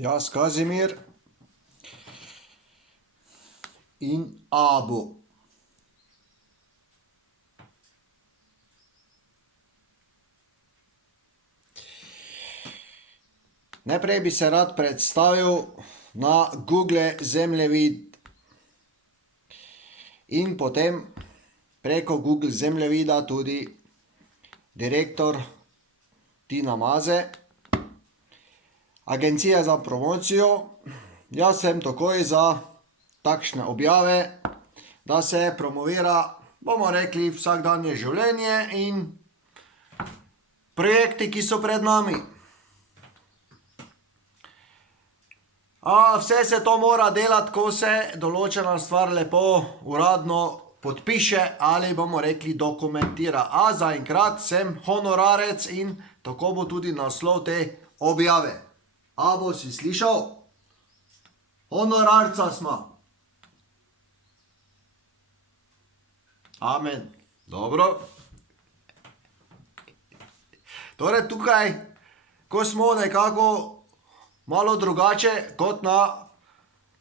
Jaz, Kazimir in Abo. Najprej bi se rad predstavil na Google zemljevid in potem preko Google zemljevida tudi direktor Tina Maze, Agencija za promocijo. Jaz sem takoj za takšne objave, da se promovira, bomo rekli, vsakdanje življenje in projekti, ki so pred nami. A vse se to mora delati, ko se določena stvar lepo uradno podpiše ali bomo rekli dokumentira. A zaenkrat sem honorarec in tako bo tudi naslov te objave. A bo si slišal? Honorarca smo. Amen. Dobro. Torej tukaj, ko smo nekako malo drugače kot na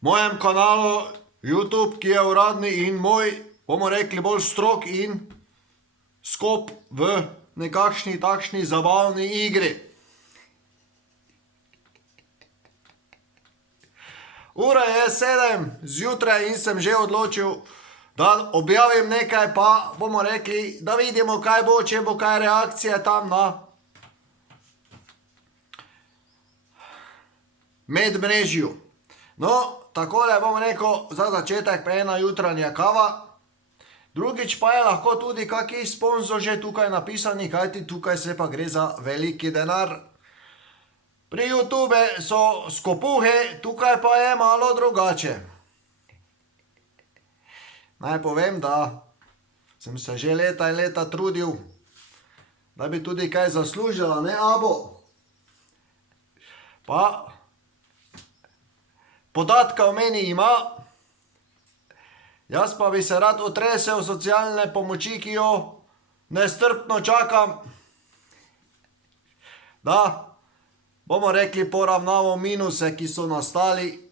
mojem kanalu YouTube, ki je uradni in moj, bomo rekli, bolj strog in skop v nekakšni takšni zabavni igri. Ura je 7 zjutraj in sem že odločil, da objavim nekaj, pa bomo rekli, da vidimo, kaj bo, če bo kaj reakcija tam na medmrežju. No, takole bom rekel, za začetek pa ena jutranja kava. Drugič pa je lahko tudi kaki sponzor že tukaj napisani, kajti tukaj se pa gre za veliki denar. Pri YouTube so skopuhe, tukaj pa je malo drugače. Naj povem, da sem se že leta in leta trudil, da bi tudi kaj zaslužila, ne Abo? Pa podatka o meni ima, jaz pa bi se rad otresel socialne pomoči, ki jo nestrpno čakam, da bomo rekli poravnamo minuse, ki so nastali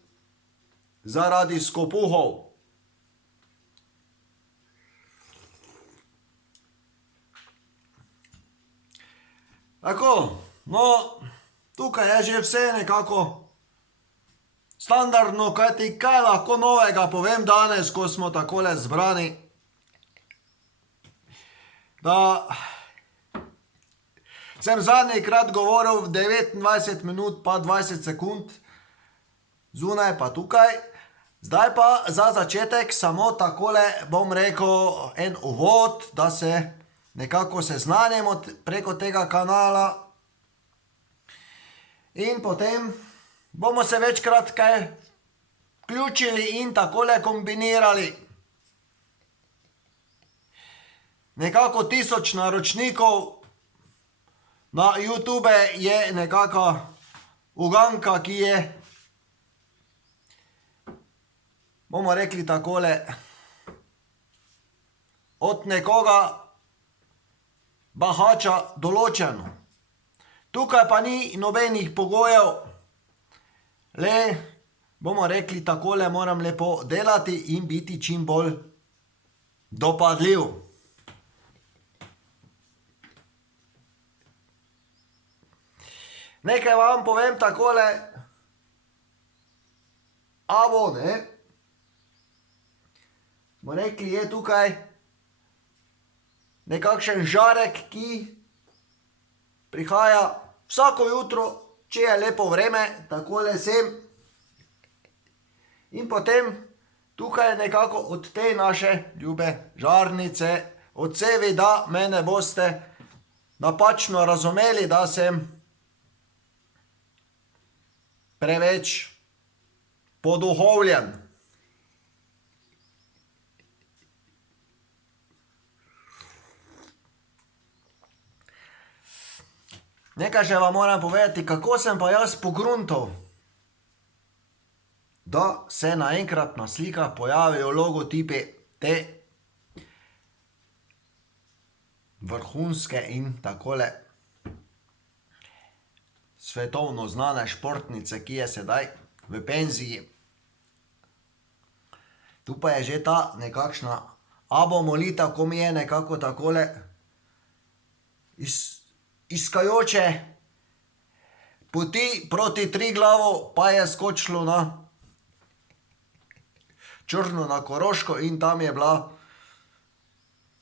zaradi skopuhov. Tako, no, tukaj je že vse nekako standardno, kajti kaj lahko novega povem danes, ko smo takole zbrani, da sem zadnjikrat govoril v 29 minut pa 20 sekund, zunaj pa tukaj. Zdaj pa za začetek samo takole bom rekel en uvod, da se nekako seznanimo preko tega kanala in potem bomo se večkrat kaj vključili in takole kombinirali. Nekako 1000 naročnikov na YouTube je nekaka uganka, ki je, bomo rekli takole, od nekoga bahača določeno. Tukaj pa ni nobenih pogojev, le, bomo rekli takole, moram lepo delati in biti čim bolj dopadljiv. Nekaj vam povem takole, Abo, ne, smo rekli, je tukaj nekakšen žarek, ki prihaja vsako jutro, če je lepo vreme, takole sem. In potem tukaj nekako od te naše ljube žarnice odsevi, da me ne boste napačno razumeli, da sem preveč poduhovljen. Nekaj še vam moram povedati, kako sem pa jaz pogruntal, da se naenkrat na slikah pojavijo logotipi te vrhunske in takole svetovno znane športnice, ki je sedaj v penziji. Tu pa je že ta nekakšna abo molitev, ko mi je nekako takole iskajoče poti proti Triglavu, pa je skočilo na Črno na Koroško in tam je bila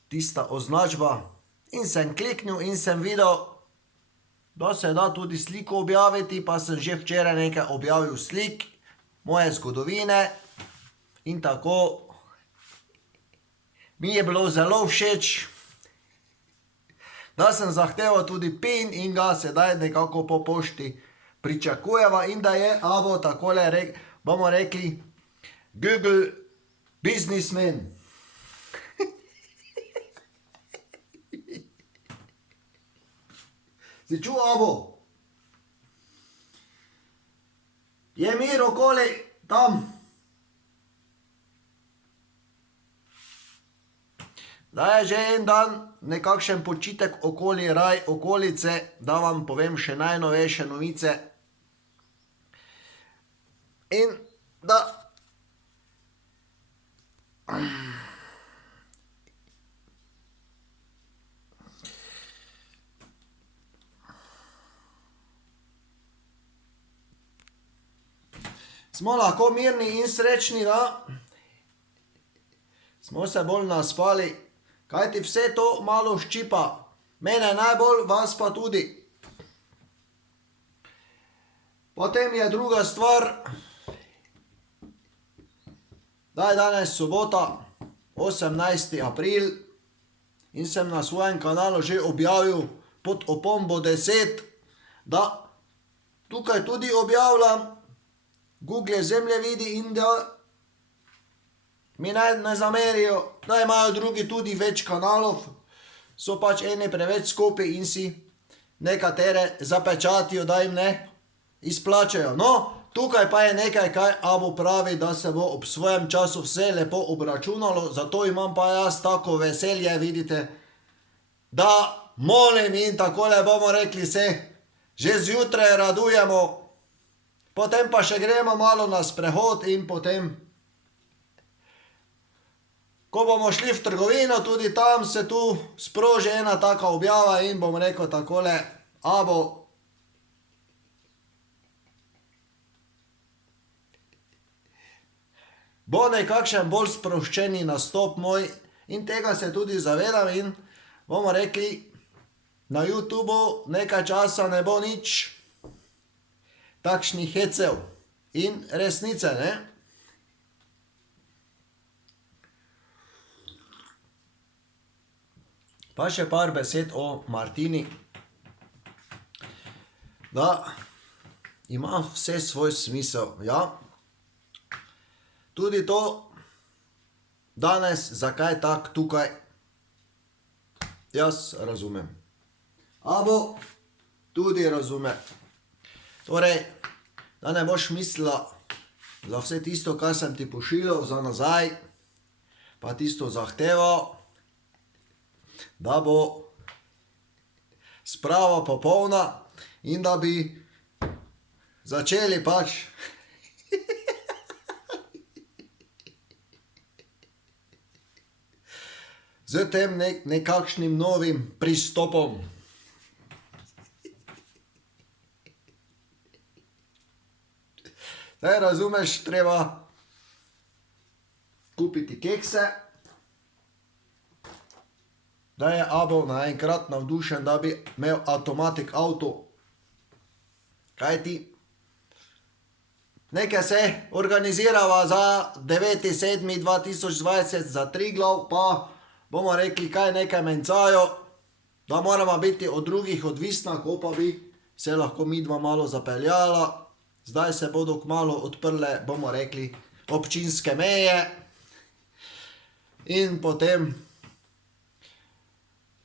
tista označba. In sem kliknil in sem videl, da se da tudi sliko objaviti, pa sem že včeraj nekaj objavil slik moje zgodovine in tako mi je bilo zelo všeč, da sem zahteval tudi PIN in ga sedaj nekako po pošti pričakujeva in da je abo takole, bomo rekli, Google Businessman. Si čuo, abo? Je mir okoli tam? Da je že en dan nekakšen počitek okoli raj okolice, da vam povem še najnovejše novice. In da smo lahko mirni in srečni, da smo se bolj naspali, kajti vse to malo ščipa. Mene najbolj, vas pa tudi. Potem je druga stvar, da je danes sobota, 18. april, in sem na svojem kanalu že objavil pod opombo 10, da tukaj tudi objavljam Google zemljevidi in da mi ne zamerijo, da imajo drugi tudi več kanalov, so pač eni preveč skupi in si nekatere zapečatijo, da jim ne izplačajo. No, tukaj pa je nekaj, kaj abo pravi, da se bo ob svojem času vse lepo obračunalo, zato imam pa jaz tako veselje, vidite, da molim in takole bomo rekli se, že zjutraj radujemo, potem pa še gremo malo na sprehod in potem, ko bomo šli v trgovino, tudi tam se tu sproži ena taka objava in bom rekel takole, abo bo nekakšen bolj sproščeni nastop moj in tega se tudi zavedam in bomo rekli, na YouTubeu nekaj časa ne bo nič takšnih hecev in resnice, ne? Pa še par besed o Martini, da ima vse svoj smisel, ja. Tudi to danes, zakaj tak tukaj, jaz razumem. Abo tudi razume. Torej, da ne boš mislila za vse tisto, kar sem ti pošiljal za nazaj, pa tisto zahteval, da bo sprava popolna in da bi začeli pač z tem nekakšnim novim pristopom. Zdaj razumeš, treba kupiti kekse, da je abo naenkrat navdušen, da bi imel avtomatik avto. Kajti nekaj se organizirava za 9.7.2020 za Triglav, pa bomo rekli, kaj nekaj mencajo, da moramo biti od drugih odvisna, ko pa bi se lahko midva malo zapeljala. Zdaj se bodo kmalu odprle, bomo rekli, občinske meje in potem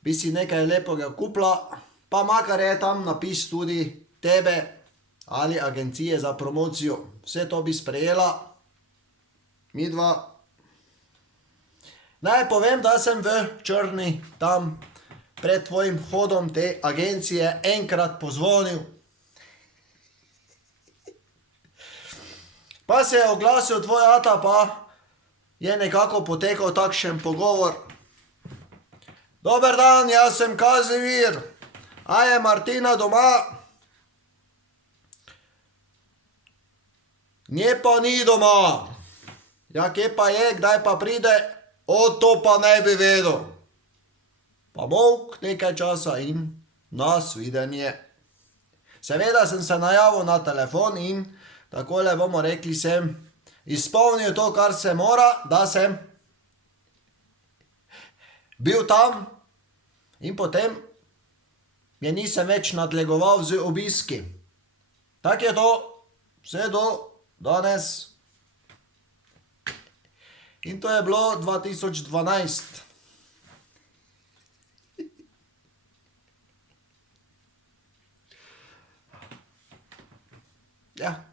bi si nekaj lepega kupila, pa makar je tam napis tudi tebe ali agencije za promocijo. Vse to bi sprejela, midva. Naj povem, da sem v Črni tam pred tvojim hodom te agencije enkrat pozvonil. Pa se je oglasil tvoj ata, pa je nekako potekal takšen pogovor. Dober dan, jaz sem Kazimir. A je Martina doma? Nje pa ni doma. Ja, kje pa je, kdaj pa pride? O, to pa ne bi vedel. Pa molk nekaj časa in nasvidenje. Seveda sem se najavil na telefon in takole bomo rekli, sem izpolnil to, kar se mora, da sem bil tam in potem je nisem več nadlegoval z obiski. Tak je to vse do danes. In to je bilo 2012. Ja.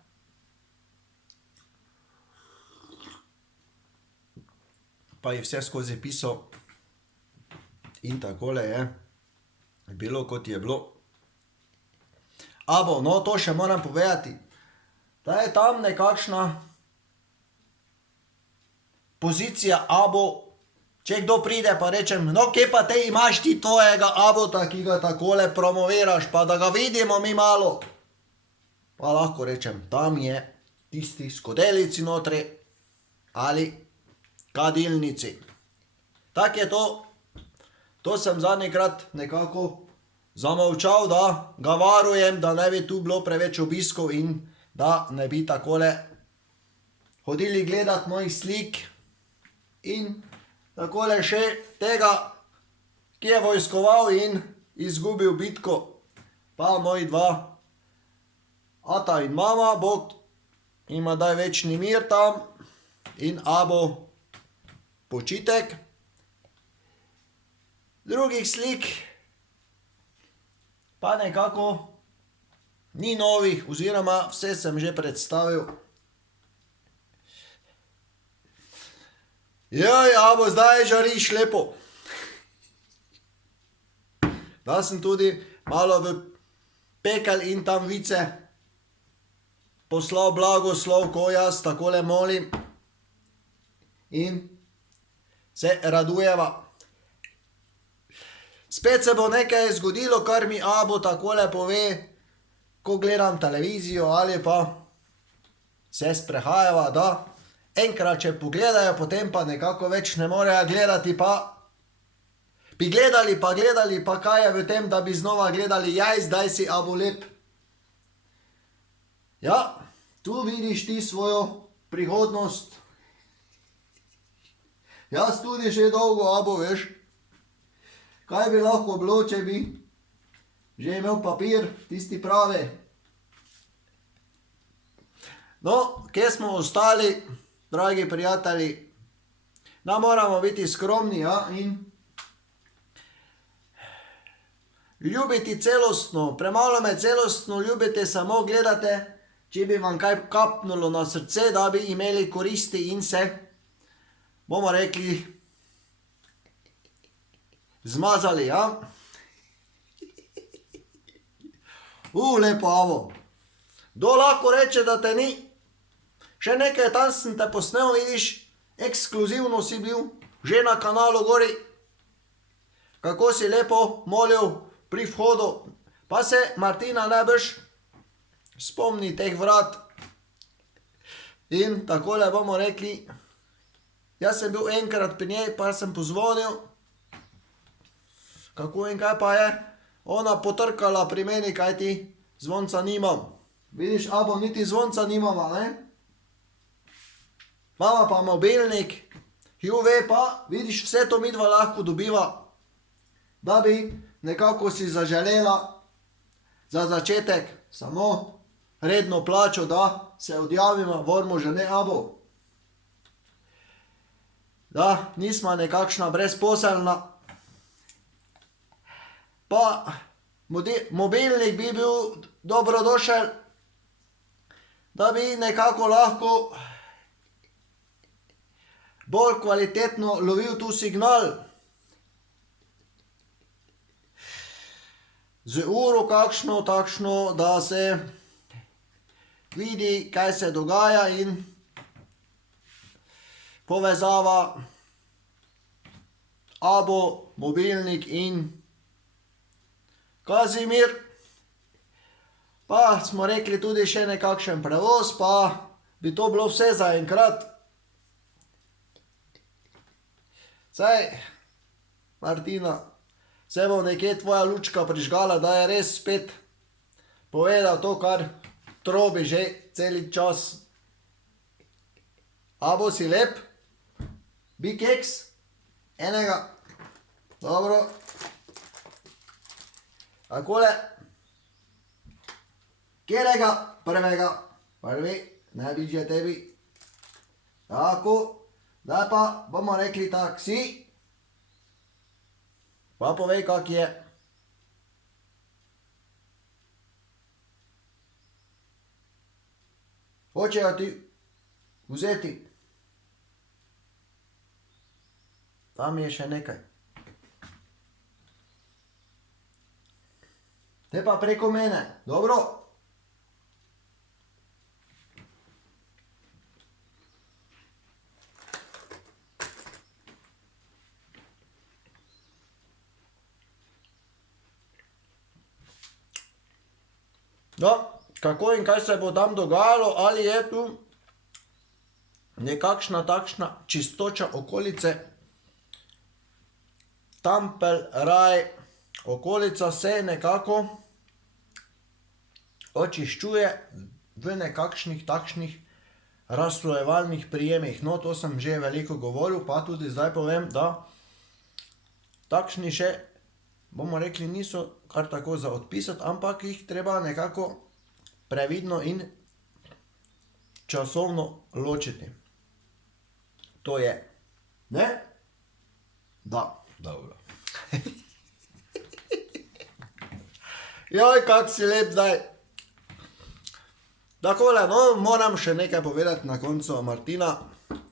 Pa je vse skozi pisal in takole je bilo, kot je bilo. Abo, no, to še moram povedati. Da je tam nekakšna pozicija abo, če kdo pride pa rečem, no, kje pa te imaš ti tvojega abota, ki ga takole promoviraš, pa da ga vidimo mi malo. Pa lahko rečem, tam je tisti skodelici notri ali kadilnici. Tak je to. To sem zadnjikrat nekako zamolčal, da ga varujem, da ne bi tu bilo preveč obiskov in da ne bi takole hodili gledat mojih slik in takole še tega, ki je vojskoval in izgubil bitko, pa moji dva ata in mama, Bog ima daj večni mir tam in abo počitek. Drugih slik pa nekako ni novih, oziroma vse sem že predstavil. Joj, abo, zdaj žariš lepo. Da sem tudi malo v pekel in tam vice poslal blagoslov, ko jaz takole molim in se radujeva. Spet se bo nekaj zgodilo, kar mi abo takole pove, ko gledam televizijo ali pa se sprehajava, da enkrat, če pogledajo, potem pa nekako več ne morejo gledati, pa bi gledali, pa kaj je v tem, da bi znova gledali, jaj, zdaj si abo lep. Ja, tu vidiš ti svojo prihodnost. Jaz tudi že dolgo, abo, veš. Kaj bi lahko bilo, če bi že imel papir, tisti pravi. No, kje smo ostali, dragi prijatelji? Da moramo biti skromni, ja, in ljubiti celostno. Premalo me celostno ljubite, samo gledate, če bi vam kaj kapnulo na srce, da bi imeli koristi in se, bomo rekli, zmazali, ja. Lepo, avo. Kdo lahko reče, da te ni? Še nekaj tam sem te posnel, vidiš, ekskluzivno si bil, že na kanalu gori. Kako si lepo molil pri vhodu. Pa se Martina najbrž spomni teh vrat. In takole bomo rekli, jaz sem bil enkrat pri njej, pa sem pozvonil. Kako in kaj pa je? Ona potrkala pri meni, kaj ti zvonca nimam. Vidiš, abo, niti zvonca nimava, ne? Mama pa mobilnik, Juve pa, vidiš, vse to midva lahko dobiva, da bi nekako si zaželela za začetek samo redno plačo, da se odjavimo, vormo že ne, abo. Da, nisma nekakšna brezposelna. Pa mobilnik bi bil dobrodošel, da bi nekako lahko bolj kvalitetno lovil tu signal. Z uro kakšno, takšno, da se vidi, kaj se dogaja in povezava, Abo, Mobilnik in Kazimir. Pa smo rekli tudi še nekakšen prevoz, pa bi to bilo vse za enkrat. Saj, Martina, se bo nekje tvoja lučka prižgala, da je res spet povedal to, kar trobi že celi čas. Abo, si lep? Bi keks? Enega? Dobro. Takole. Kjerega? Prvega. Prvi, najbližje tebi. Tako. Zdaj pa bomo rekli taksi. Pa povej, kak je. Hočejo ti vzeti. Tam je še nekaj. Te pa preko mene. Dobro? No, kako in kaj se bo tam dogajalo, ali je tu nekakšna takšna čistoča okolice, Tampel, Raj, okolica se nekako očiščuje v nekakšnih takšnih razslojevalnih prijemih. No, to sem že veliko govoril, pa tudi zdaj povem, da takšni še, bomo rekli, niso kar tako za odpisati, ampak jih treba nekako previdno in časovno ločiti. To je, ne? Da. Dobro. Joj, kak si lep zdaj. Takole, no, moram še nekaj povedati na koncu, Martina.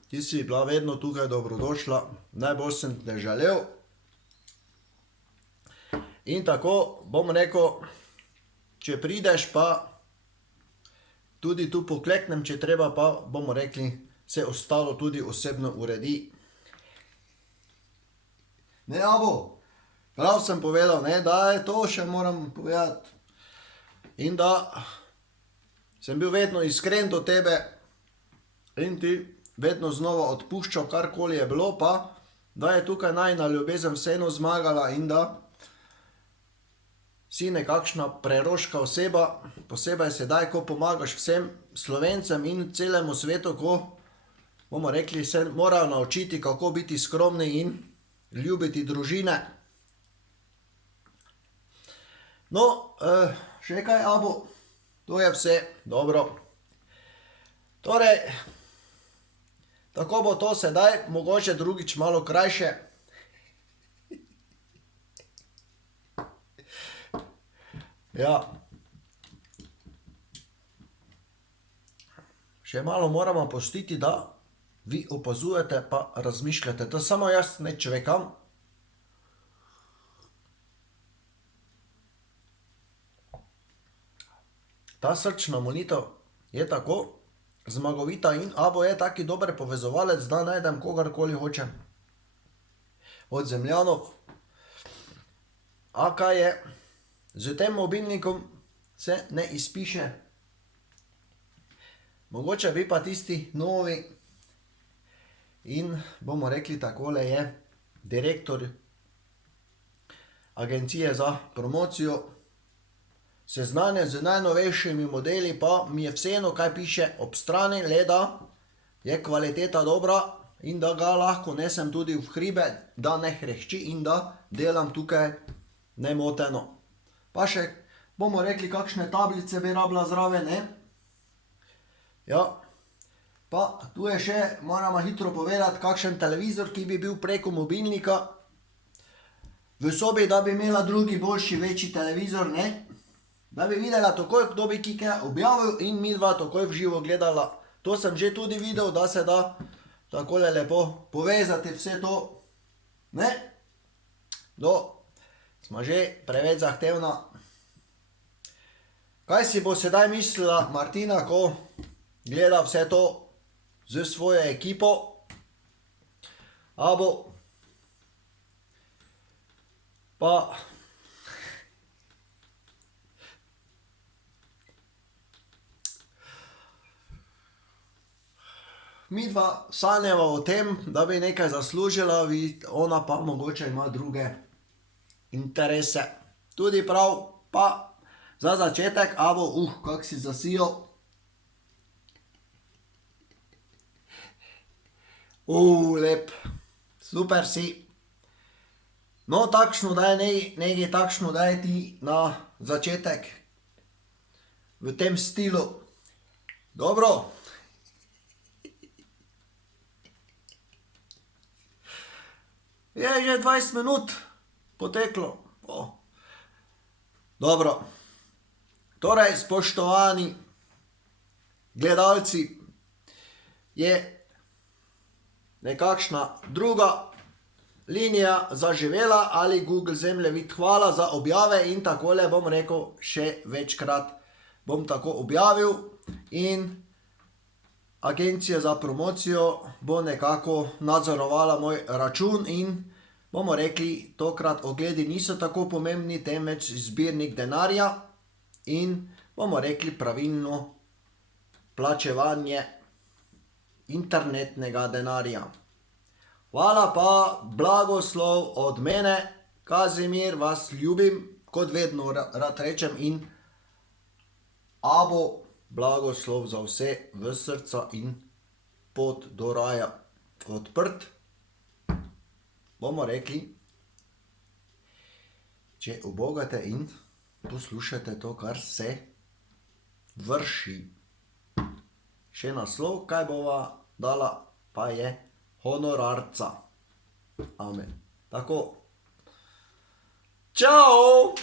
Ti si bila vedno tukaj dobrodošla, najbolj sem te želel. In tako, bom rekel, če prideš, pa tudi tu pokleknem, če treba, pa bomo rekli, se ostalo tudi osebno uredi. Ne, Abo, prav sem povedal, ne, da je to še moram povedati. In da sem bil vedno iskren do tebe in ti vedno znova odpuščal, karkoli je bilo, pa da je tukaj najina ljubezen vseeno zmagala in da si nekakšna preroška oseba, posebej sedaj, ko pomagaš vsem Slovencem in celemu svetu, ko, bomo rekli, se morajo naučiti, kako biti skromni in ljubiti družine. No, še kaj, Abo, to je vse, dobro. Torej, tako bo to sedaj, mogoče drugič malo krajše. Ja. Še malo moramo pustiti, da vi opazujete pa razmišljate. To samo jaz ne čvekam. Ta srčna molitev je tako zmagovita in Abo je taki dober povezovalec, da najdem kogarkoli hočem. Od zemljanov. A kaj je? Z tem mobilnikom se ne izpiše. Mogoče bi pa tisti novi in bomo rekli, takole je direktor agencije za promocijo seznanjen z najnovejšimi modeli, pa mi je vseeno, kaj piše ob strani, le da je kvaliteta dobra in da ga lahko nesem tudi v hribe, da ne hrešči in da delam tukaj nemoteno. Pa še, bomo rekli, kakšne tablice bi rabila zraven, ne? Ja, pa tu je še, moramo hitro povedati, kakšen televizor, ki bi bil preko mobilnika v sobi, da bi imela drugi boljši, večji televizor, ne? Da bi videla takoj, kdo bi kike objavil in midva takoj v živo gledala. To sem že tudi videl, da se da takole lepo povezati vse to, ne? Smo že preveč zahtevna. Kaj si bo sedaj mislila Martina, ko gleda vse to z svojo ekipo? Abo pa midva sanjava o tem, da bi nekaj zaslužila, ona pa mogoče ima druge interese. Tudi prav, pa za začetek, abo, kak si zasijal. Lep, super si. No, takšno daj, nekaj takšno daj ti na začetek. V tem stilu. Dobro. Je že 20 minut poteklo. Dobro. Torej, spoštovani gledalci, je nekakšna druga linija zaživela ali Google zemljevid. Hvala za objave in takole bom rekel še večkrat. Bom tako objavil in Agencija za promocijo bo nekako nadzorovala moj račun in bomo rekli, tokrat ogledi niso tako pomembni, temveč zbirnik denarja in bomo rekli pravilno plačevanje internetnega denarja. Hvala pa, blagoslov od mene, Kazimir, vas ljubim, kot vedno rad rečem, in abo, blagoslov za vse v srca in pot do raja odprt. Bomo rekli, če ubogate in poslušate to, kar se vrši. Še naslov, kaj bova dala, pa je honorarca. Amen. Tako. Čau!